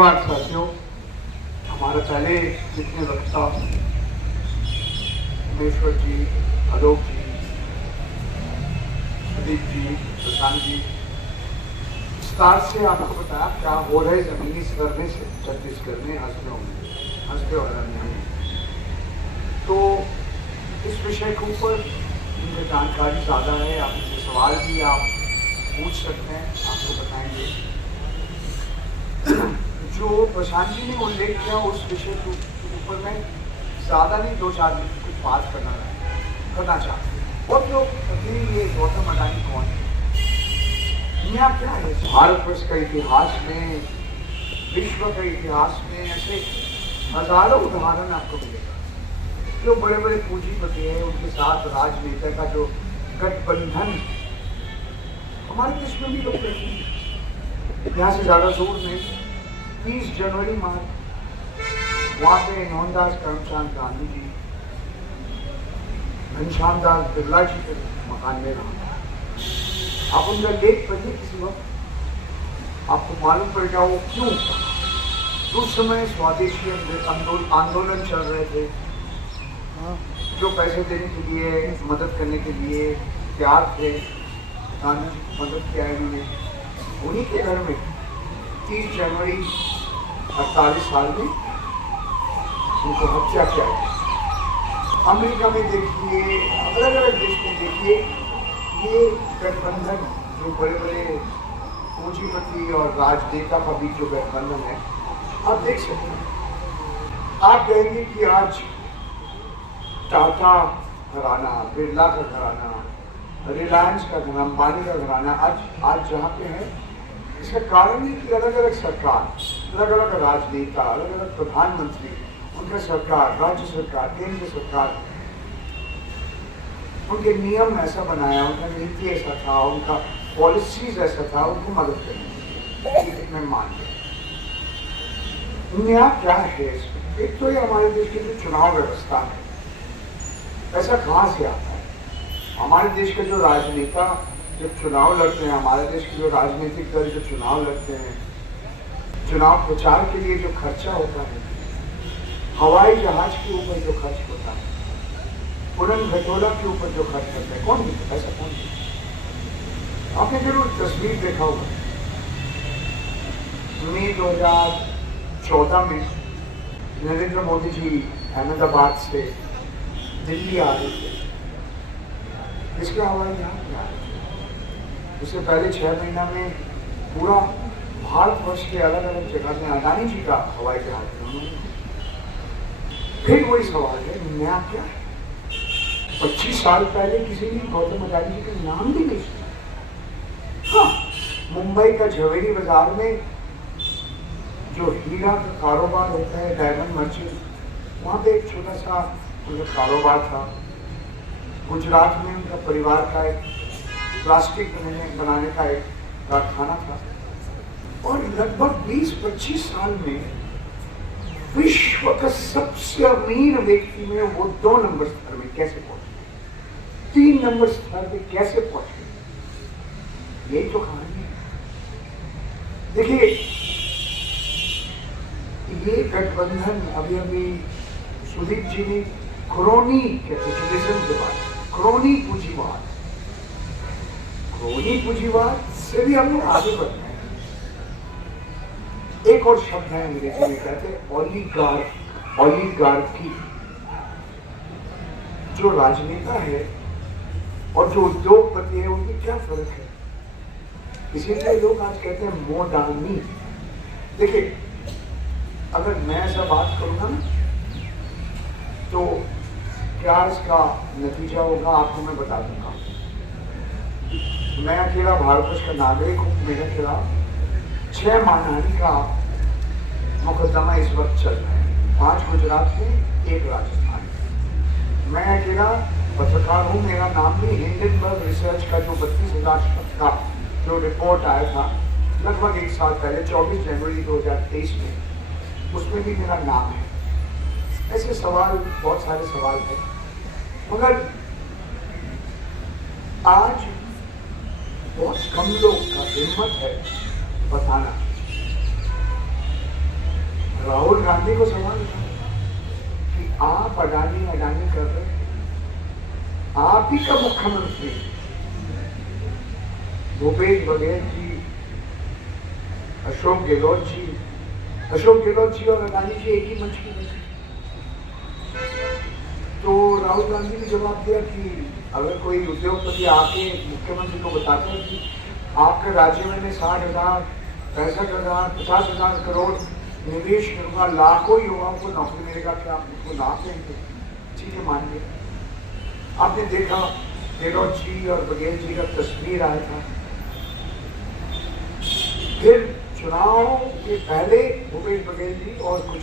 धन्यवाद साथियों। हमारे पहले जितने वक्ता उमेश्वर जी, आलोक जी, सुदीप जी, प्रशांत जी, विस्तार से आपको बताया क्या हो रहा है जमीनी सर्वे से छत्तीसगढ़ में हंसते और तो इस विषय के ऊपर मुझे जानकारी ज़्यादा है। आप मुझे सवाल भी आप पूछ सकते हैं, आपको बताएंगे। जो प्रशांत जी ने उल्लेख किया उस विषय के ऊपर मैं ज़्यादा नहीं 2-4 दिन कुछ बात करना चाहते हैं। और जो ये गौतम अडानी कौन है, यहाँ क्या है भारतवर्ष का इतिहास में, विश्व के इतिहास में ऐसे हजारों उदाहरण आपको मिलेगा। जो बड़े बड़े पूंजीपति हैं उनके साथ राजनेता का जो गठबंधन हमारे देश में भी लोग करते हैं। यहाँ से ज्यादा दूर नहीं, 30 जनवरी मार्च वहाँ पे मोहनदास करमचंद गांधी जी, घनश्याम दास बिरला जी के मकान में रहा। आप उनका लेख पढ़िए किसी वक्त, आपको मालूम पड़ जाओ क्यों। उस समय स्वदेशी आंदोलन चल रहे थे। जो पैसे देने के लिए, मदद करने के लिए तैयार थे, गांधी जी की मदद किया इन्होंने। उन्हीं के घर में 30 जनवरी 48 साल में उनको हत्या किया गया। अमेरिका में देखिए, अलग अलग देश में देखिए, ये गठबंधन जो बड़े बड़े पूंजीपति और राजनेता का बीच जो गठबंधन है, आप देख सकते हैं। आप कहेंगे कि आज टाटा घराना, बिरला का घराना, रिलायंस का घराना, अंबानी का घराना आज जहाँ पे है, इसका कारण है कि अलग अलग सरकार, अलग अलग राजनेता, अलग अलग प्रधानमंत्री, उनका सरकार, राज्य सरकार, केंद्र सरकार, उनके नियम ऐसा बनाया, उनका नीति ऐसा था, उनका पॉलिसीज ऐसा था, उनको मदद करने में मान लिया। नया क्या है इसमें? एक तो ये हमारे देश की जो चुनाव व्यवस्था है, ऐसा कहाँ से आता है? हमारे देश के जो राजनेता जब चुनाव लड़ते हैं, हमारे देश के जो राजनीतिक दल जो चुनाव लड़ते हैं, चुनाव प्रचार के लिए जो खर्चा होता है, हवाई जहाज के ऊपर जो खर्च होता है, उड़न खटोला के ऊपर जो खर्च करते हैं, कौन देता है? ऐसा कौन देता? आपने जरूर तस्वीर देखा होगा, मई 2014 में नरेंद्र मोदी जी अहमदाबाद से दिल्ली आ रहे थे। इसका हवाई जहाज में आ रहे थे। उससे पहले 6 महीना में पूरा भारतवर्ष के अलग अलग जगह में अडानी जी का हवाई जहाज था। फिर वही सवाल है, नया क्या है? 25 साल पहले किसी ने गौतम अडानी जी का नाम भी नहीं सुना। हाँ, मुंबई का झवेरी बाजार में जो हीरा का कारोबार होता है, डायमंड मर्चेंट, वहाँ पे एक छोटा सा उनका कारोबार था। गुजरात में उनका परिवार का एक प्लास्टिक बनाने का एक कारखाना था। और लगभग 20-25 साल में विश्व का सबसे अमीर व्यक्ति में वो 2 नंबर स्तर में कैसे पहुंचे, 3 नंबर स्तर में कैसे पहुंचे, यही तो कहानी है। देखिए, ये गठबंधन अभी सुदीप जी ने क्रोनी कैपिटलिज्म के बाद, क्रोनी पूंजीवाद से भी हम लोग आगे बढ़ रहे हैं। एक और शब्द है अंग्रेजी में, कहते हैं ओलिगार्की। जो राजनेता है और जो उद्योगपति है, उनमें क्या फर्क है? इसीलिए लोग आज कहते हैं मोडानी। देखिए, अगर मैं ऐसा बात करूंगा तो क्या इसका नतीजा होगा आपको मैं बता दूंगा। मैं अकेला भारतवर्ष का नागरिक हूँ, मेरे खिलाफ 6 मानहानि का मुकदमा इस वक्त चल रहा है, 5 गुजरात में, 1 राजस्थान में। मैं अकेला पत्रकार हूँ, मेरा नाम भी हिंडनबर्ग रिसर्च का जो 32,000 शब्द का जो रिपोर्ट आया था लगभग 1 साल पहले, 24 जनवरी 2023 में, उसमें भी मेरा नाम है। ऐसे सवाल, बहुत सारे सवाल हैं, मगर आज बहुत कम लोग का हिम्मत है बताना राहुल गांधी को सवाल था कि आप अडानी अडानी कर रहे हैं, आप ही का मुख्यमंत्री भूपेश बघेल जी, अशोक गहलोत जी और अडानी जी एक ही मंच की बैठे। तो राहुल गांधी ने जवाब दिया कि अगर कोई उद्योगपति आके मुख्यमंत्री को बताता है कि आपके राज्य में मैं 60,000, 65,000, 50,000 करोड़ निवेश करूंगा, लाखों युवाओं को नौकरी मिलेगा, क्या आप उसको लाभ देंगे? ठीक है, मान लिया। आपने देखा गहलोत जी और बघेल जी का तस्वीर आया था। फिर चुनाव के पहले भूपेश बघेल जी और कुछ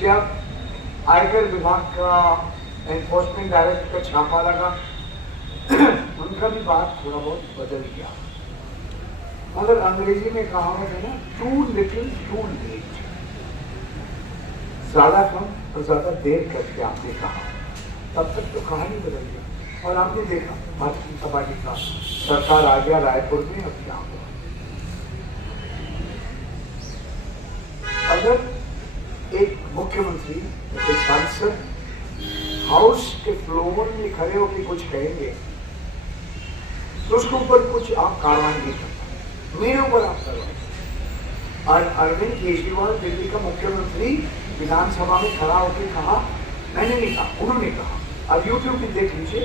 जब आयकर विभाग का एनफोर्समेंट डायरेक्टर का छापा लगा, उनका भी बात थोड़ा बहुत बदल गया। मगर अंग्रेजी में कहावत है ना, टू लिटिल टू लेट, ज्यादा कम और ज्यादा देर करके आपने कहा, तब तक तो कहानी बदल गई। और आपने देखा भारतीय जनता पार्टी का सरकार आ गया रायपुर में, अब क्या हुआ? अगर एक मुख्यमंत्री, एक सांसद हाउस के फ्लोर में खड़े होकर कुछ कहेंगे तो उसके ऊपर कुछ आप कार्रवाई नहीं करते, मेरे ऊपर आप कार्रवाई। और अरविंद केजरीवाल दिल्ली का मुख्यमंत्री विधानसभा में खड़ा होकर कहा, मैंने नहीं कहा, उन्होंने कहा। अब यूट्यूब पे देख लीजिए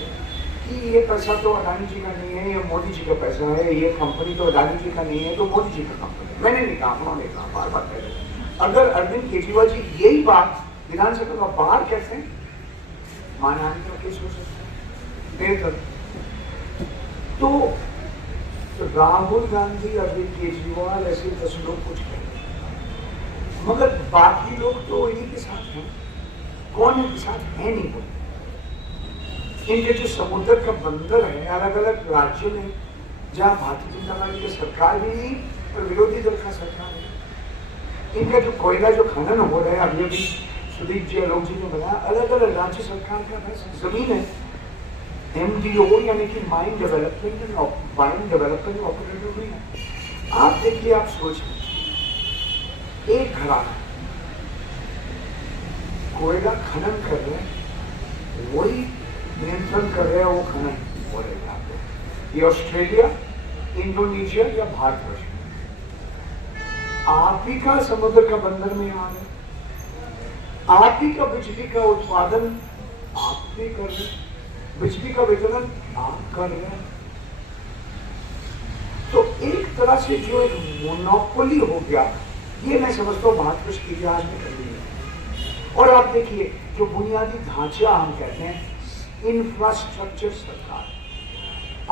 कि ये पैसा तो अडानी जी का नहीं है, ये मोदी जी का पैसा है, ये कंपनी तो अडानी जी का नहीं है, तो मोदी जी का कंपनी है। मैंने नहीं कहा, उन्होंने कहा, बार बार कह रहे। अगर अरविंद केजरीवाल जी यही बात विधानसभा का बाहर कहते हैं, मानहानि का केस हो सकता है। तो राहुल गांधी, अरविंद केजरीवाल, ऐसे 10 लोग कुछ कहें, मगर बाकी लोग तो इन्हीं के साथ हैं। कौन इनके साथ है? नहीं बोलते। इनके जो समुद्र का बंदर है अलग अलग राज्यों में, जहाँ भारतीय जनता पार्टी की सरकार भी नहीं और विरोधी दल का सरकार है, इनका जो कोयला जो खनन हो रहा है, अभी अभी सुदीप जी, आलोक जी ने बताया, अलग अलग राज्य सरकार का जमीन है। MDO यानी कि माइन डेवलपमेंट ऑपरेटर भी है। आप देखिए, आप सोच लीजिए, एक घराना कोयला खनन कर रहे हैं, वही नियंत्रण कर रहे हैं वो खनन हो रहा है। ये ऑस्ट्रेलिया, इंडोनेशिया या भारतवर्ष, आप ही का समुद्र का बंदर में आ रहे, आप ही का बिजली का उत्पादन आप भी कर रहे, बिजली का वितरण आप कर रहे हैं। तो एक तरह से जो एक मोनोपोली हो गया, ये मैं समझता हूँ भारतवर्ष के इतिहास में कभी नहीं। और आप देखिए, जो बुनियादी ढांचा हम कहते हैं, इंफ्रास्ट्रक्चर सरकार,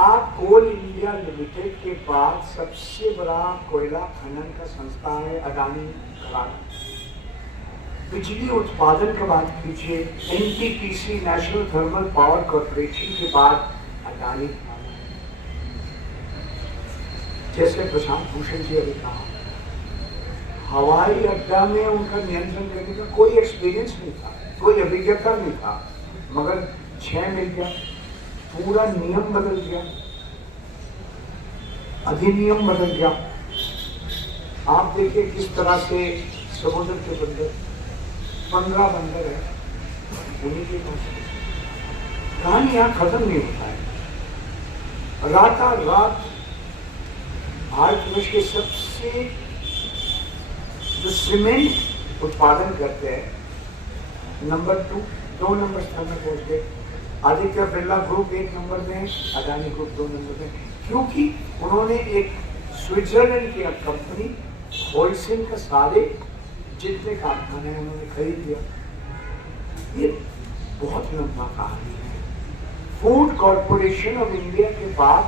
आप कोल इंडिया लिमिटेड के बाद सबसे बड़ा कोयला खनन का संस्था है अडानी घराना। बिजली उत्पादन की बात कीजिए, NTPC, national thermal power corporation के बाद अडानी। जैसे प्रशांत भूषण जी अभी कहा, हवाई अड्डा में उनका नियंत्रण करने का कोई एक्सपीरियंस नहीं था, कोई अभिज्ञता नहीं था, मगर 6 मिल गया, पूरा नियम बदल गया, अधिनियम बदल गया। आप देखिए किस तरह से समुद्र के बंदर, 15 बंदर है, उन्हीं के पास कहानी यहाँ खत्म नहीं होता है। रात भारतवर्ष के सबसे जो सीमेंट उत्पादन करते हैं, नंबर 2 नंबर स्थान में पहुंच गए। आदित्य बिरला ग्रुप 1 नंबर में, अडानी ग्रुप 2 नंबर में, क्योंकि उन्होंने एक स्विट्जरलैंड की कंपनी होलसेल का सारे जितने कारखाने हैं उन्होंने खरीद लिया। ये बहुत लंबा कहानी है। फूड कॉर्पोरेशन ऑफ इंडिया के बाद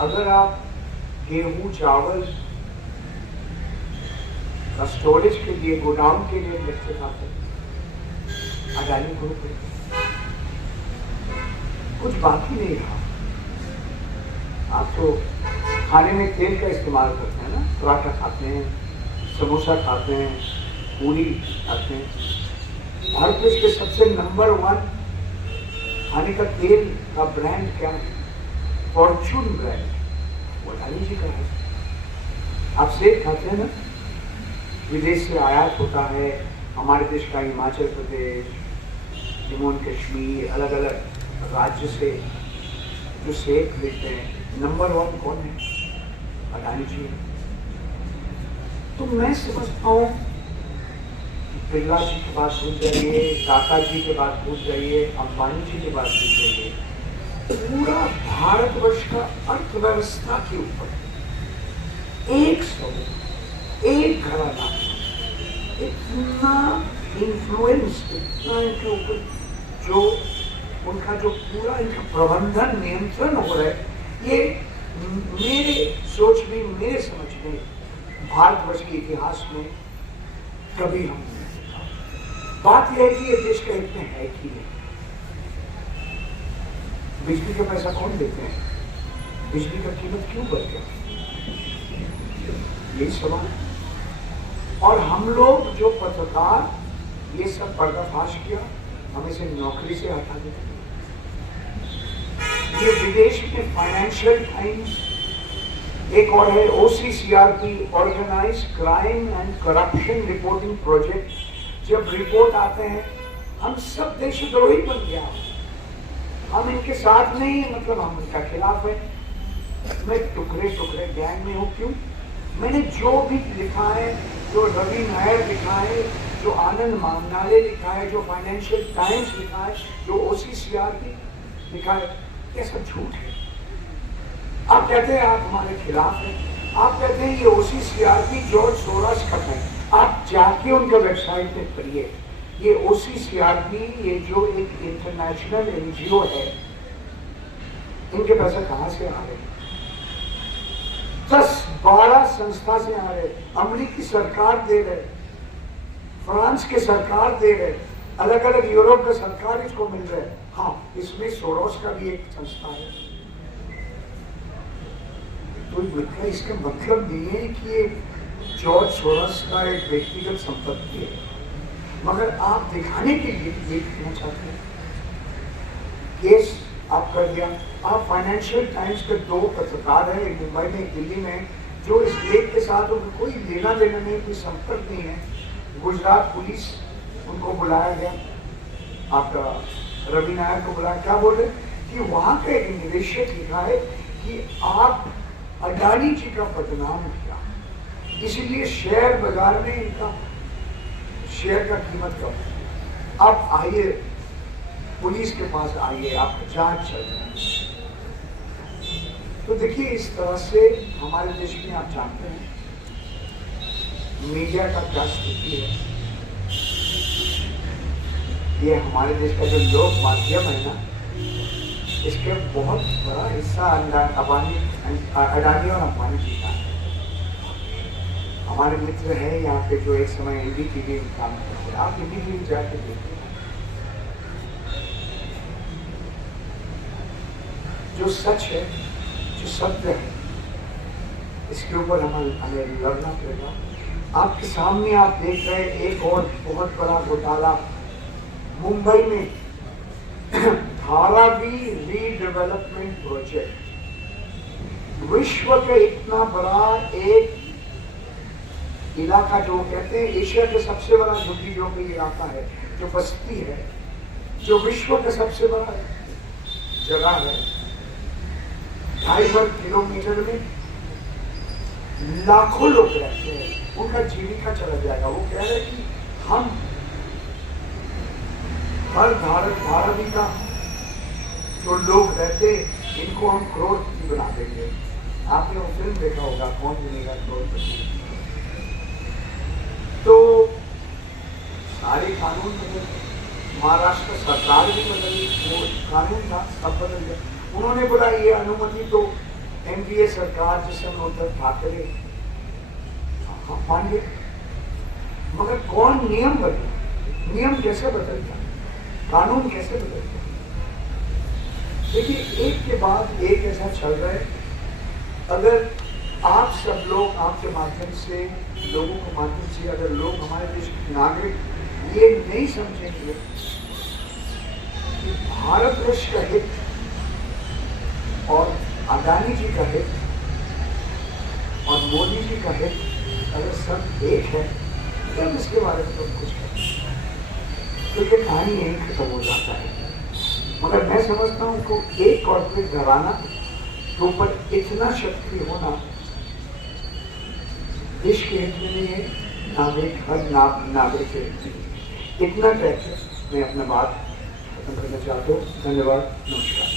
अगर आप गेहूं चावल का स्टोरेज के लिए, गोदाम के लिए लेते खाते, अडानी ग्रुप है, कुछ बाकी नहीं रहा। आप तो खाने में तेल का इस्तेमाल करते हैं ना, पराठा खाते हैं, समोसा खाते हैं, पूरी खाते हैं। भारतवर्ष के सबसे नंबर 1 खाने का तेल का ब्रांड क्या है? फॉर्चून ब्रांड, वो अडानी जी का है। आप सेब खाते हैं ना, विदेश से आयात होता है हमारे देश का हिमाचल प्रदेश, जम्मू एंड कश्मीर, अलग अलग राज्य से जो सेब खरीदते हैं, नंबर 1 कौन है? अडानी जी। तो मैं समझता हूँ बिरला जी के बाद भूल जाइए, टाटा जी के बाद भूल जाइए, अंबानी जी के बाद भूल जाइए, पूरा भारतवर्ष का अर्थव्यवस्था के ऊपर एक समूह, एक घराना इतना इन्फ्लुएंस, इतना इनके ऊपर जो उनका जो पूरा इनका प्रबंधन नियंत्रण हो रहा है, ये मेरे सोच में, मेरे समझ में भारतवर्ष के इतिहास में कभी हम नहीं देखा। बात यह है कि ये देश का हित में है कि नहीं। बिजली का पैसा कौन देते हैं? बिजली का कीमत क्यों बढ़ गया? यही सवाल। और हम लोग जो पत्रकार ये सब पर्दाफाश किया, हमें से नौकरी से हटा देते। ये विदेश में फाइनेंशियल टाइम्स, एक और है OCCRP, organize crime and corruption reporting project, जब रिपोर्ट आते हैं हम सब देशद्रोही बन गया। हम इनके साथ नहीं, मतलब हम इनका खिलाफ है। मैं टुकड़े टुकड़े गैंग में हूँ। क्यों? मैंने जो भी लिखा है, जो रवि नायर लिखा है, जो आनंद मामनाले लिखा है, जो फाइनेंशियल टाइम्स लिखा है, जो OCCRP लिखा है, ये सब झूठ है। आप कहते हैं आप हमारे खिलाफ हैं, आप कहते हैं ये OCCRP जॉर्ज सोरोस का है। आप जाके उनका वेबसाइट पे पढ़िए। ये OCCRP, ये जो एक इंटरनेशनल NGO है, इनके पैसे कहाँ से आ रहे हैं? 10-12 संस्था से आ रहे, अमेरिकी सरकार दे रहे, फ्रांस के सरकार दे रहे, अलग अलग यूरोप का सरकार इसको मिल रहे। हाँ, इसमें सोरोस का भी एक संस्था है। तो इसका मतलब नहीं है कि ये जॉर्ज सोरोस का एक व्यक्तिगत संपत्ति है, मगर आप दिखाने के लिए ये कहना चाहते हैं। केस आप कर दिया। आप फाइनेंशियल टाइम्स के 2 पत्रकार हैं, एक मुंबई में, एक दिल्ली में, जो इस लेख के साथ उनको कोई लेना देना नहीं, कोई संपर्क नहीं है। गुजरात पुलिस उनको बुलाया गया, आपका रवि नायर को बुलाया। क्या बोल रहे कि वहां का एक निदेशक लिखा है कि आप अडानी जी का बदनाम किया, इसलिए शेयर बाजार में इनका शेयर का कीमत कम। आप आइए, पुलिस के पास आइए, आपका जांच चल रहा है। तो देखिए, इस तरह से हमारे देश में आप जानते हैं मीडिया का क्या स्थिति है। ये हमारे देश का जो लोक माध्यम है ना, इसके बहुत बड़ा हिस्सा अडानी और अंबानी जी का है। हमारे मित्र हैं यहाँ पे जो एक समय NDTV में काम करते हैं, आप NDTV जाके देखिए, जो सच है, जो सत्य है, इसके ऊपर हमें लड़ना पड़ेगा। आपके सामने आप देख रहे हैं एक और बहुत बड़ा घोटाला मुंबई में, धारावी रीडेवलपमेंट प्रोजेक्ट। विश्व का इतना बड़ा एक इलाका, जो कहते हैं एशिया का सबसे बड़ा झुग्गी झोंपड़ी इलाका है, जो बस्ती है, जो विश्व का सबसे बड़ा जगह है, 2.5 वर्ग किलोमीटर में लाखों लोग रहते हैं, उनका जीविका चला जाएगा। वो कह रहे हैं कि हम हर भारत का जो लोग रहते, इनको हम करोड़पति बना देंगे। आपने वो फिल्म देखा होगा, कौन बनेगा करोड़पति। तो सारे कानून बदले, महाराष्ट्र सरकार भी बदली, वो कानून था सब बदल गया। उन्होंने बोला ये अनुमति तो NDA सरकार, जिस समय उद्धव ठाकरे मान गए, मगर कौन नियम बदला? नियम कैसे बदल गया? कानून कैसे बदल गया? देखिए, एक के बाद एक ऐसा चल रहा है। अगर आप सब लोग, आपके माध्यम से, लोगों के माध्यम से, अगर लोग, हमारे देश के नागरिक ये नहीं समझेंगे कि भारतवर्ष का हित और अडानी जी का हित और मोदी जी का हित अगर सब एक है, फिर इसके बारे में तुम कुछ करो, क्योंकि कहानी यही खत्म हो जाता है। मगर मैं समझता हूँ कि एक कॉर्पोरेट घराना के ऊपर इतना शक्ति होना देश के हित में नहीं है, नागरिक हर नागरिक के हित में नहीं। इतना कहकर मैं अपना बात खत्म करना चाहता हूँ। धन्यवाद, नमस्कार।